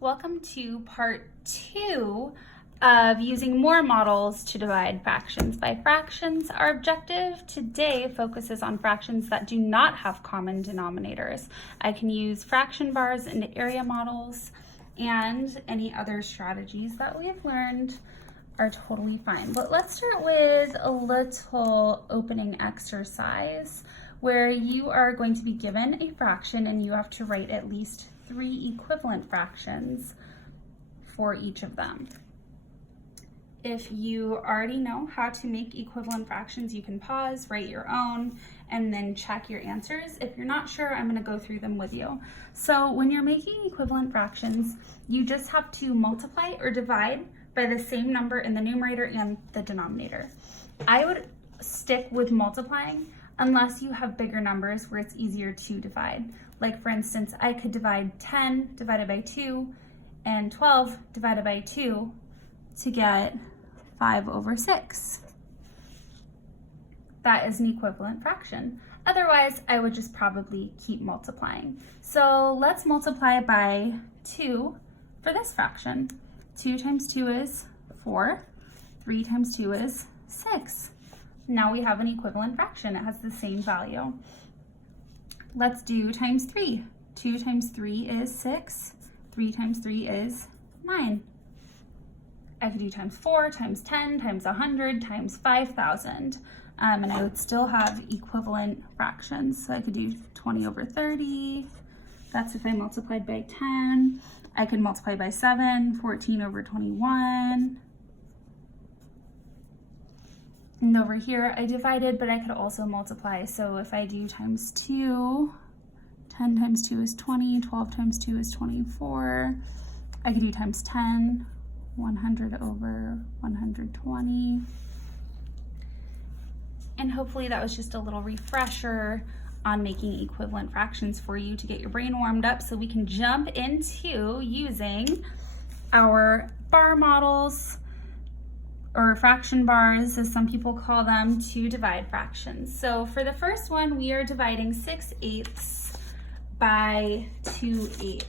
Welcome to part 2 of using more models to divide fractions by fractions. Our objective today focuses on fractions that do not have common denominators. I can use fraction bars and area models, and any other strategies that we have learned are totally fine. But let's start with a little opening exercise where you are going to be given a fraction and you have to write at least 3 equivalent fractions for each of them. If you already know how to make equivalent fractions, you can pause, write your own, and then check your answers. If you're not sure, I'm going to go through them with you. So when you're making equivalent fractions, you just have to multiply or divide by the same number in the numerator and the denominator. I would stick with multiplying unless you have bigger numbers where it's easier to divide. Like for instance, I could divide 10 divided by 2 and 12 divided by 2 to get 5/6. That is an equivalent fraction. Otherwise, I would just probably keep multiplying. So let's multiply by 2 for this fraction. 2 times 2 is 4. 3 times 2 is 6. Now we have an equivalent fraction. It has the same value. Let's do times 3. 2 times 3 is 6. 3 times 3 is 9. I could do times 4, times 10, times 100, times 5,000. And I would still have equivalent fractions. So I could do 20/30. That's if I multiplied by 10. I could multiply by 7, 14/21. And over here, I divided, but I could also multiply. So if I do times 2, 10 times 2 is 20, 12 times 2 is 24. I could do times 10, 100/120. And hopefully that was just a little refresher on making equivalent fractions for you to get your brain warmed up so we can jump into using our bar models, or fraction bars as some people call them, to divide fractions. So for the first one, we are dividing 6/8 by 2/8.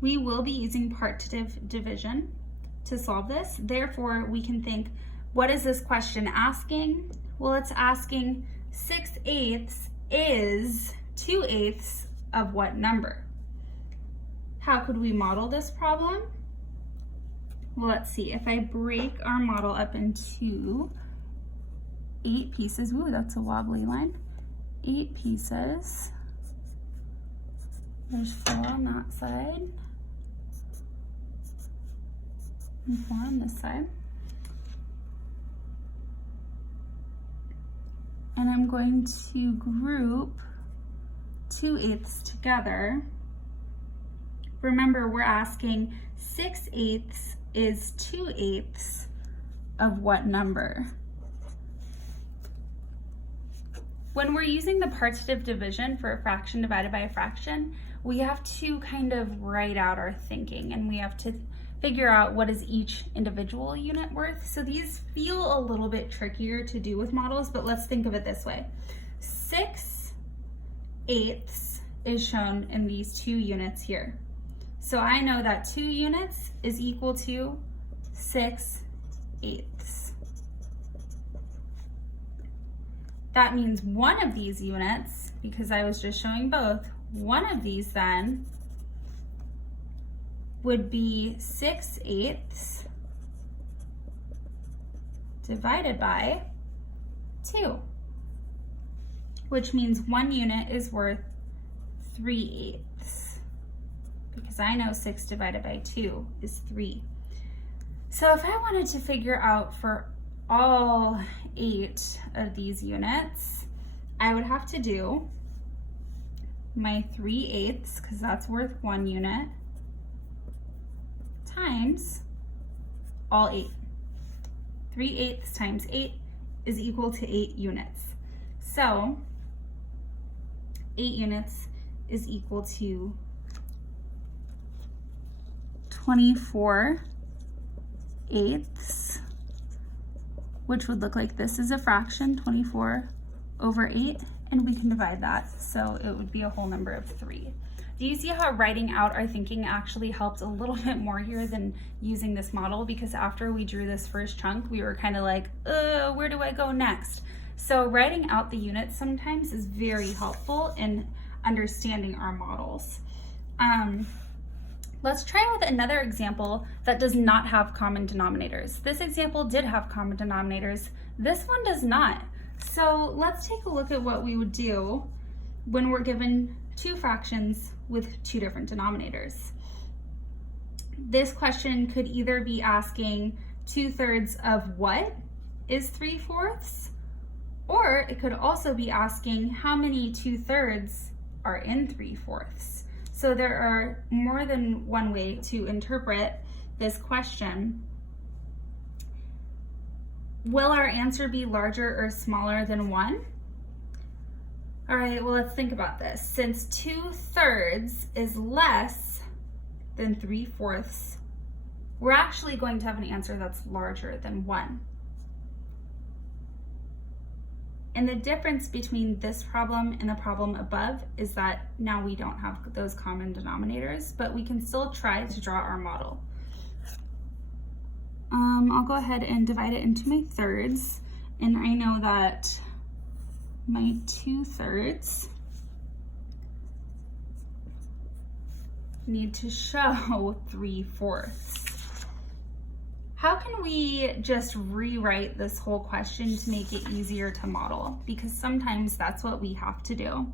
We will be using partitive division to solve this. Therefore, we can think, what is this question asking? Well, it's asking 6/8 is 2/8 of what number? How could we model this problem? Well, let's see. If I break our model up into 8 pieces, ooh, that's a wobbly line. 8 pieces. There's 4 on that side and 4 on this side. And I'm going to group 2/8 together. Remember, we're asking 6/8 is 2/8 of what number? When we're using the partitive division for a fraction divided by a fraction, we have to kind of write out our thinking, and we have to figure out what is each individual unit worth. So these feel a little bit trickier to do with models, but let's think of it this way. 6/8 is shown in these 2 units here. So I know that 2 units is equal to 6/8. That means one of these units, because I was just showing both, one of these then would be 6/8 divided by 2. Which means one unit is worth 3/8, because I know 6 divided by 2 is 3. So if I wanted to figure out for all 8 of these units, I would have to do my 3/8, because that's worth 1 unit, times all 8. 3/8 times 8 is equal to 8 units. So 8 units is equal to 24/8 which would look like this is a fraction, 24 over 8, and we can divide that, so it would be a whole number of 3. Do you see how writing out our thinking actually helped a little bit more here than using this model? Because after we drew this first chunk, we were kind of like, where do I go next? So writing out the units sometimes is very helpful in understanding our models. Let's try with another example that does not have common denominators. This example did have common denominators. This one does not. So let's take a look at what we would do when we're given two fractions with two different denominators. This question could either be asking 2/3 of what is 3/4, or it could also be asking how many 2/3 are in 3/4. So there are more than one way to interpret this question. Will our answer be larger or smaller than 1? All right, well, let's think about this. Since 2/3 is less than 3/4, we're actually going to have an answer that's larger than 1. And the difference between this problem and the problem above is that now we don't have those common denominators, but we can still try to draw our model. I'll go ahead and divide it into my thirds, and I know that my 2/3 need to show 3/4. How can we just rewrite this whole question to make it easier to model? Because sometimes that's what we have to do.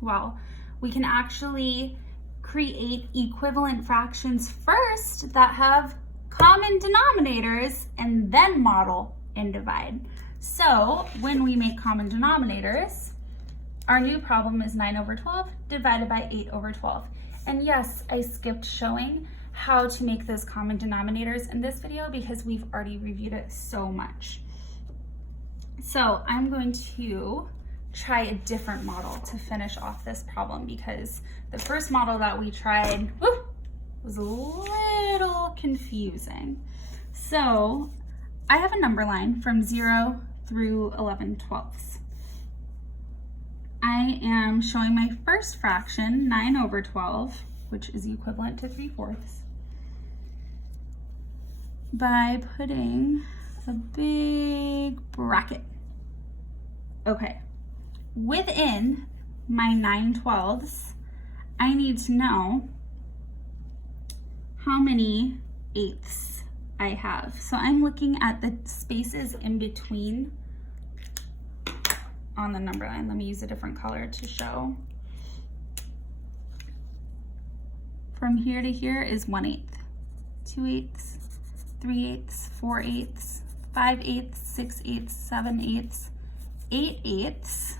Well, we can actually create equivalent fractions first that have common denominators and then model and divide. So when we make common denominators, our new problem is 9/12 divided by 8/12. And yes, I skipped showing how to make those common denominators in this video because we've already reviewed it so much. So I'm going to try a different model to finish off this problem because the first model that we tried was a little confusing. So I have a number line from 0 through 11/12. I am showing my first fraction, 9/12, which is equivalent to 3/4, by putting a big bracket. Okay, within my 9/12, I need to know how many 8ths I have. So I'm looking at the spaces in between on the number line. Let me use a different color to show. From here to here is 1/8, 2/8, 3/8, 4/8, 5/8, 6/8, 7/8, 8/8.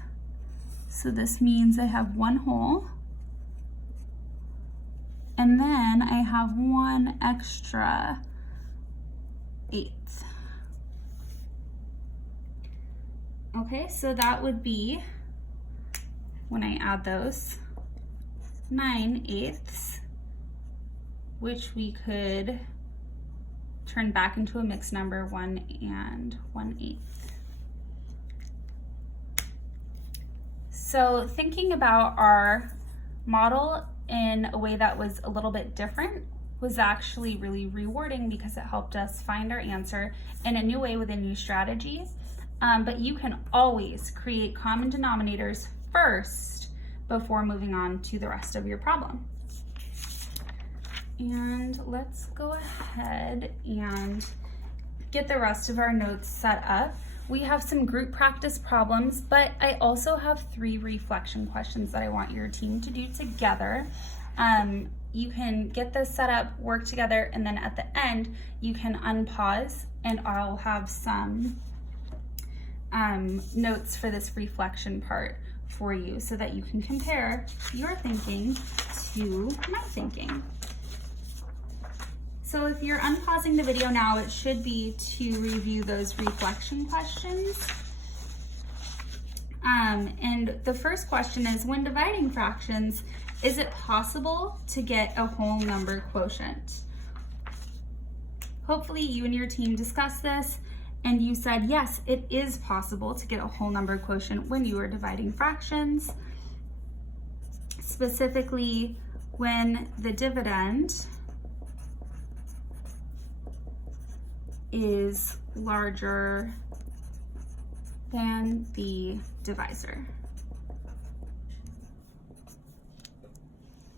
So this means I have one whole, and then I have one extra 8th. Okay, so that would be, when I add those, 9/8, which we could turn back into a mixed number, 1 and 1/8. So thinking about our model in a way that was a little bit different was actually really rewarding because it helped us find our answer in a new way with a new strategy. But you can always create common denominators first before moving on to the rest of your problem. And let's go ahead and get the rest of our notes set up. We have some group practice problems, but I also have 3 reflection questions that I want your team to do together. You can get this set up, work together, and then at the end, you can unpause and I'll have some notes for this reflection part for you so that you can compare your thinking to my thinking. So if you're unpausing the video now, it should be to review those reflection questions. And the first question is, when dividing fractions, is it possible to get a whole number quotient? Hopefully you and your team discuss this And you said, yes, it is possible to get a whole number quotient when you are dividing fractions, specifically when the dividend is larger than the divisor.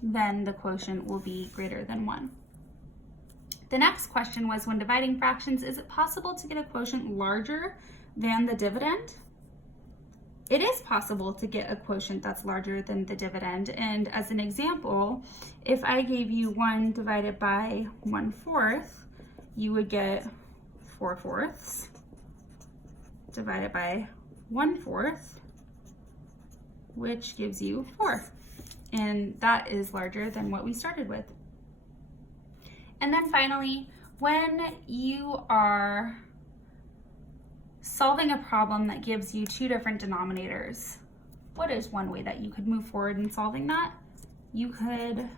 Then the quotient will be greater than 1. The next question was, when dividing fractions, is it possible to get a quotient larger than the dividend? It is possible to get a quotient that's larger than the dividend. And as an example, if I gave you 1 divided by 1/4, you would get 4/4 divided by 1/4, which gives you 4. And that is larger than what we started with. And then finally, when you are solving a problem that gives you 2 different denominators, what is one way that you could move forward in solving that? You could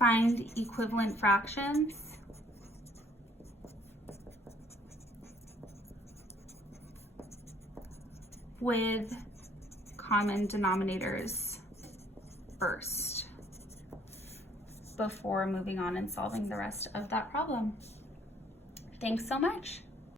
find equivalent fractions with common denominators first, before moving on and solving the rest of that problem. Thanks so much.